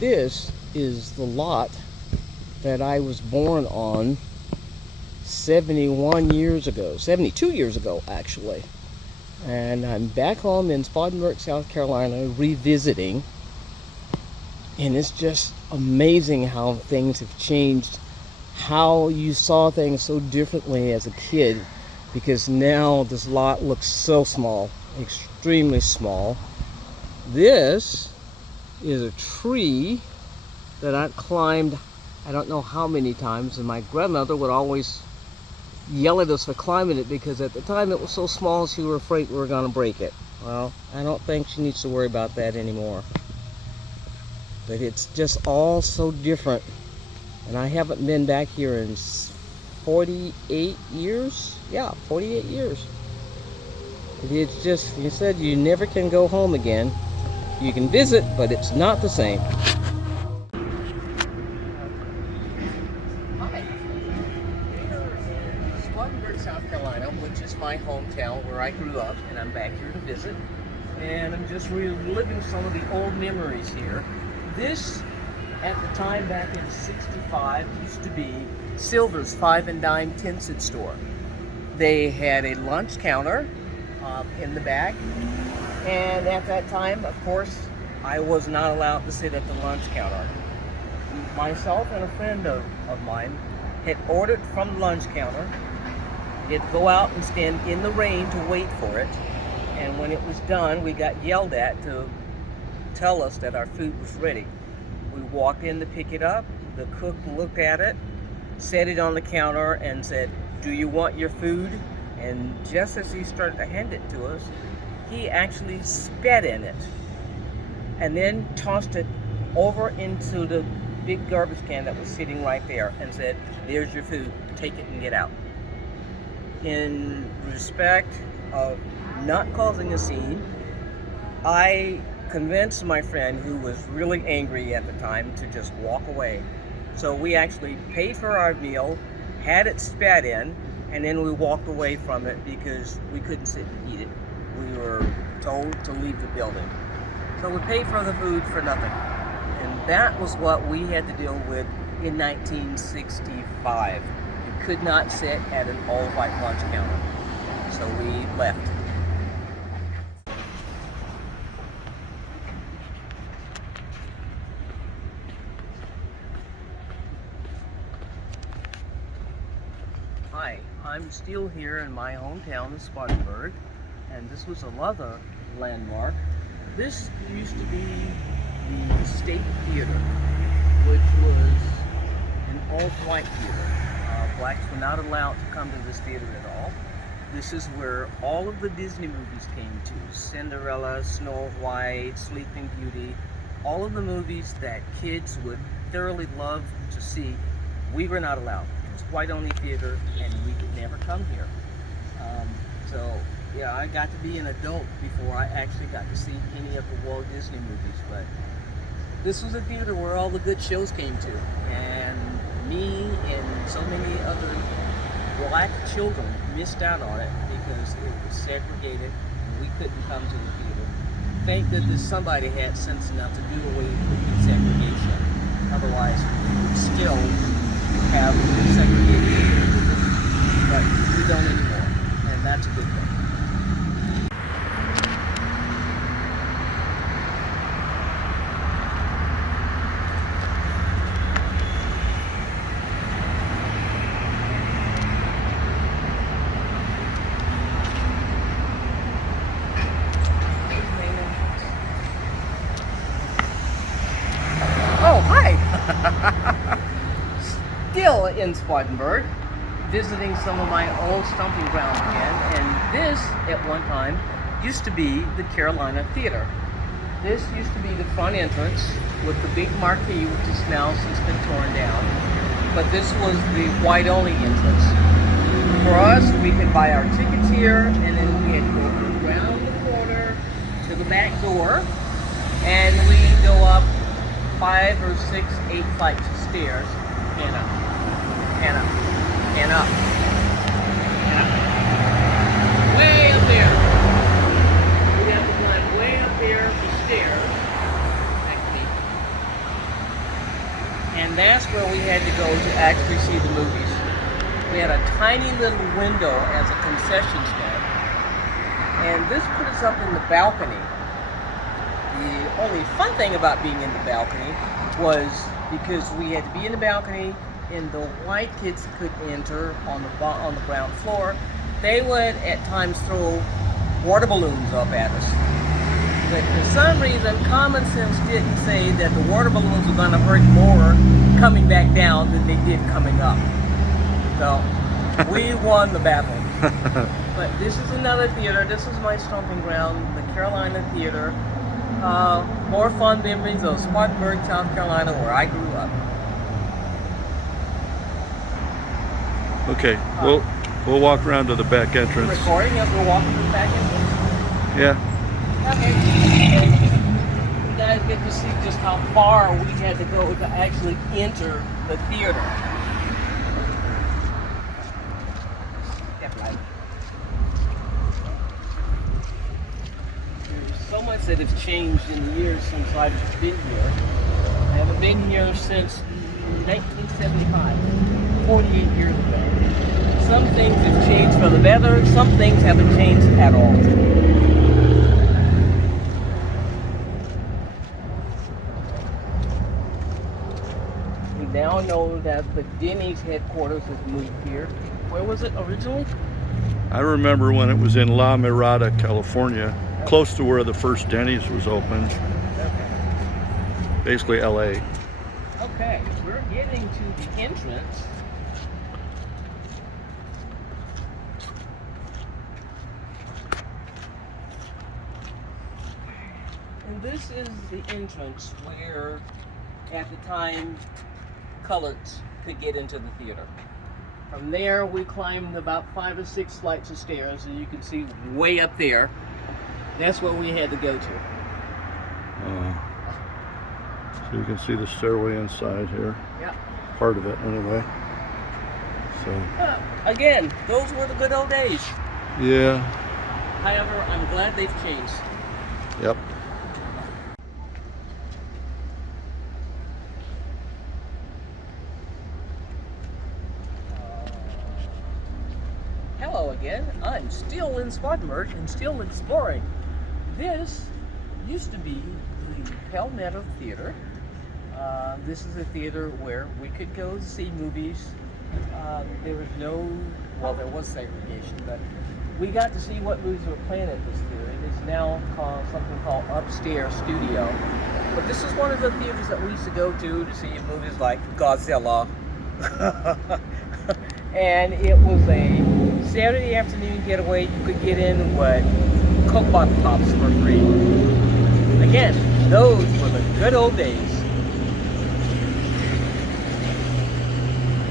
This is the lot that I was born on 71 years ago, 72 years ago actually. And I'm back home in Spartanburg, South Carolina, revisiting. And it's just amazing how things have changed, how you saw things so differently as a kid, because now this lot looks so small, extremely small. This is a tree that I climbed I don't know how many times, and my grandmother would always yell at us for climbing it because at the time it was so small she was afraid we were going to break it. Well, I don't think she needs to worry about that anymore. But it's just all so different, and I haven't been back here in 48 years. Yeah, 48 years. It's just, you said you never can go home again. You can visit, but it's not the same. Hi. Here's Spartanburg, South Carolina, which is my hometown where I grew up, and I'm back here to visit. And I'm just reliving some of the old memories here. This, at the time back in '65, used to be Silver's 5 and dime 10-cent store. They had a lunch counter in the back, and at that time, of course, I was not allowed to sit at the lunch counter. Myself and a friend of mine had ordered from the lunch counter. We had to go out and stand in the rain to wait for it, and when it was done, we got yelled at to tell us that our food was ready. We walked in to pick it up. The cook looked at it, set it on the counter, and said, "Do you want your food?" And just as he started to hand it to us, he actually spat in it and then tossed it over into the big garbage can that was sitting right there and said, "There's your food, take it and get out." In respect of not causing a scene, I convinced my friend, who was really angry at the time, to just walk away. So we actually paid for our meal, had it spat in, and then we walked away from it because we couldn't sit and eat it. We were told to leave the building. So we paid for the food for nothing. And that was what we had to deal with in 1965. You could not sit at an all-white lunch counter. So we left. Hi, I'm still here in my hometown of Spartanburg, and this was another landmark. This used to be the State Theater, which was an all-white theater. Blacks were not allowed to come to this theater at all. This is where all of the Disney movies came to. Cinderella, Snow White, Sleeping Beauty, all of the movies that kids would thoroughly love to see, we were not allowed. White-only theater, and we could never come here. So yeah, I got to be an adult before I actually got to see any of the Walt Disney movies. But this was a theater where all the good shows came to, and me and so many other black children missed out on it because it was segregated and we couldn't come to the theater. Thank goodness somebody had sense enough to do away with segregation. Otherwise, we would still have segregated, but we don't anymore, and that's a good thing. Oh, hi! Still in Spartanburg, visiting some of my old stomping grounds again, and this, at one time, used to be the Carolina Theater. This used to be the front entrance with the big marquee, which has now since been torn down, but this was the white-only entrance. For us, we could buy our tickets here, and then we had to go around the corner to the back door, and we go up 5 or 6, 8 flights of stairs and up. And up, and up, and up. Way up there. We have to climb way up there the stairs. Actually, that's where we had to go to actually see the movies. We had a tiny little window as a concession stand, and this put us up in the balcony. The only fun thing about being in the balcony was because we had to be in the balcony, and the white kids could enter on the ground floor. They would at times throw water balloons up at us. But for some reason, common sense didn't say that the water balloons were going to hurt more coming back down than they did coming up. So we won the battle. But this is another theater. This is my stomping ground, the Carolina Theater. More fun memories of Spartanburg, South Carolina, where I grew up. Okay, we'll walk around to the back entrance. Recording as we're walking to the back entrance? Yeah. Okay. You guys get to see just how far we had to go to actually enter the theater. There's so much that has changed in the years since I've been here. I haven't been here since 1975, 48 years ago. Some things have changed for the better, some things haven't changed at all. We now know that the Denny's headquarters has moved here. Where was it originally? I remember when it was in La Mirada, California, close to where the first Denny's was opened. Okay. Basically LA. Okay, we're getting to the entrance. And this is the entrance where, at the time, coloreds could get into the theater. From there, we climbed about 5 or 6 flights of stairs, and you can see way up there. That's what we had to go to. So you can see the stairway inside here. Yep. Part of it, anyway. So. Again, those were the good old days. Yeah. However, I'm glad they've changed. Yep. Hello again. I'm still in Spartanburg and still exploring. This used to be the Palmetto Theater. This is a theater where we could go see movies. There was no, well, there was segregation, but we got to see what movies were playing at this theater. It is now called something called Upstairs Studio. But this is one of the theaters that we used to go to see movies like Godzilla. And it was a Saturday afternoon getaway. You could get in what? Coke bottle tops for free. Again, those were the good old days.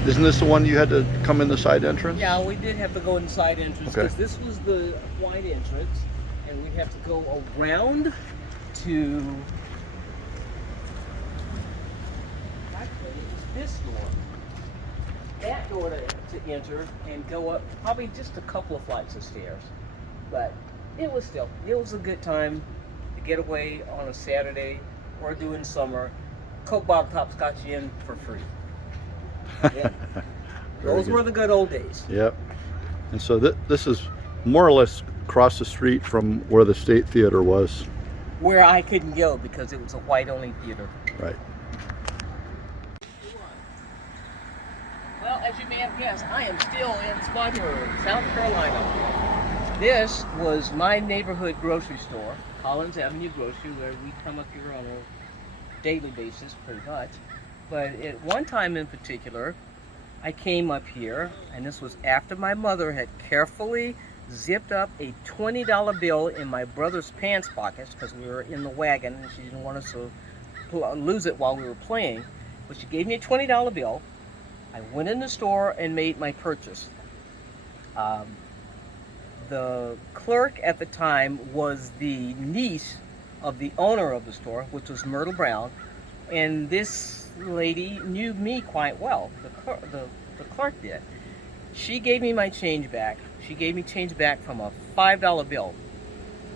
Isn't this the one you had to come in the side entrance? Yeah, we did have to go in the side entrance because Okay. this was the white entrance, and we'd have to go around to. Actually, it was this door. That door to enter and go up probably just a couple of flights of stairs. But it was a good time to get away on a Saturday or doing summer. Coke bottle tops got you in for free. Yeah. Those were the good old days. Yep. And so this is more or less across the street from where the State Theater was. Where I couldn't go because it was a white-only theater. Right. Well, as you may have guessed, I am still in Spartanburg, South Carolina. This was my neighborhood grocery store, Collins Avenue Grocery, where we come up here on a daily basis, pretty much. But at one time in particular, I came up here, and this was after my mother had carefully zipped up a $20 bill in my brother's pants pockets because we were in the wagon and she didn't want us to lose it while we were playing. But she gave me a $20 bill. I went in the store and made my purchase. The clerk at the time was the niece of the owner of the store, which was Myrtle Brown, and this lady knew me quite well. The clerk did. She gave me my change back. She gave me change back from a $5 bill.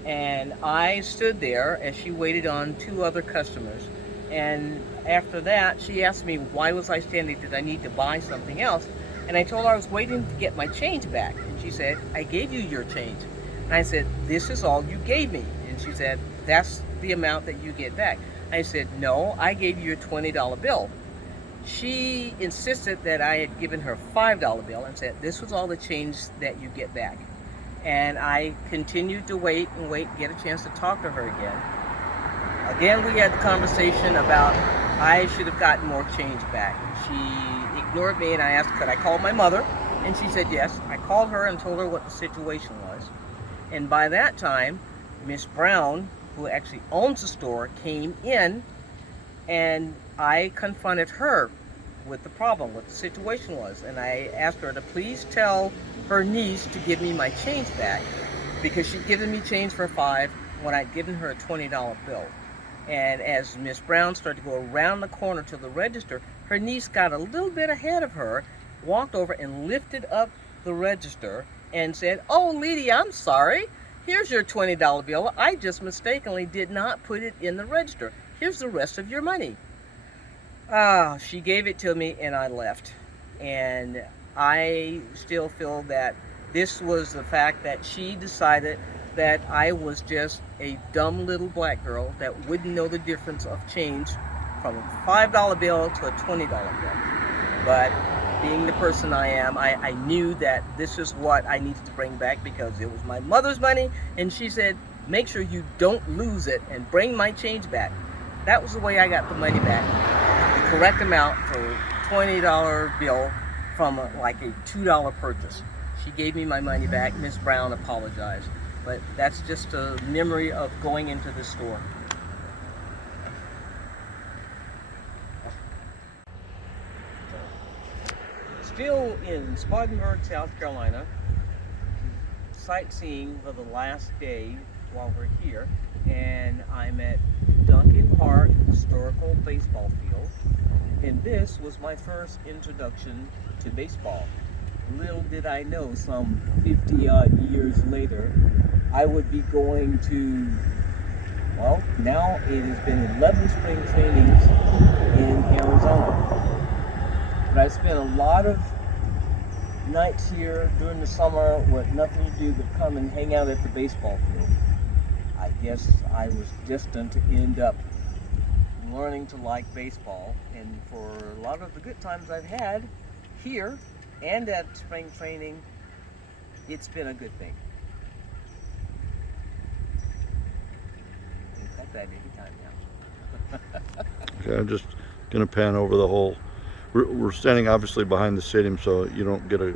And I stood there as she waited on 2 other customers. And after that, she asked me why was I standing, did I need to buy something else? And I told her I was waiting to get my change back. And she said, I gave you your change. And I said, this is all you gave me. And she said, that's the amount that you get back. I said, no, I gave you your $20 bill. She insisted that I had given her a $5 bill and said, this was all the change that you get back. And I continued to wait and wait, get a chance to talk to her again. Again, we had the conversation about I should have gotten more change back. She ignored me, and I asked, could I call my mother? And she said yes. I called her and told her what the situation was. And by that time, Miss Brown, who actually owns the store, came in, and I confronted her with the problem, what the situation was. And I asked her to please tell her niece to give me my change back, because she'd given me change for $5 when I'd given her a $20 bill. And as Miss Brown started to go around the corner to the register, her niece got a little bit ahead of her, walked over and lifted up the register and said, oh, Leedia, I'm sorry. Here's your $20 bill. I just mistakenly did not put it in the register. Here's the rest of your money. She gave it to me and I left. And I still feel that this was the fact that she decided that I was just a dumb little black girl that wouldn't know the difference of change from a $5 bill to a $20 bill. But being the person I am, I knew that this is what I needed to bring back because it was my mother's money, and she said, make sure you don't lose it and bring my change back. That was the way I got the money back, the correct amount for a $20 bill from like a $2 purchase. She gave me my money back. Miss Brown apologized. But that's just a memory of going into the store. Still in Spartanburg, South Carolina, sightseeing for the last day while we're here, and I'm at Duncan Park Historical Baseball Field, and this was my first introduction to baseball. Little did I know, some 50-odd years later, I would be going to, well, now it has been 11 spring trainings in Arizona. But I spent a lot of nights here during the summer with nothing to do but come and hang out at the baseball field. I guess I was destined to end up learning to like baseball, and for a lot of the good times I've had here and at spring training, it's been a good thing. You can cut that anytime now. Okay, I'm just gonna pan over the whole. We're standing obviously behind the stadium, so you don't get a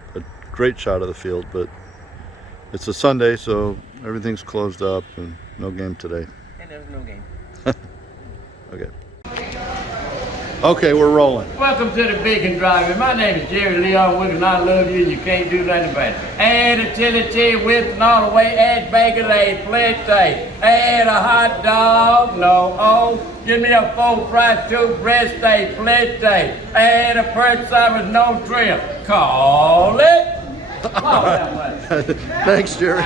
great shot of the field, but it's a Sunday, so everything's closed up and no game today. And there's no game. Okay. Okay, we're rolling. Welcome to the Beacon Drive. My name is Jerry Leon Wood, and I love you, and you can't do nothing about it. Add a chili cheese with and all the way, add bacon, add plenty, add a hot dog, no, oh, give me a full fried two breast steak, plenty, add a perch side with no trim. Call it. Oh, that was. Thanks, Jerry.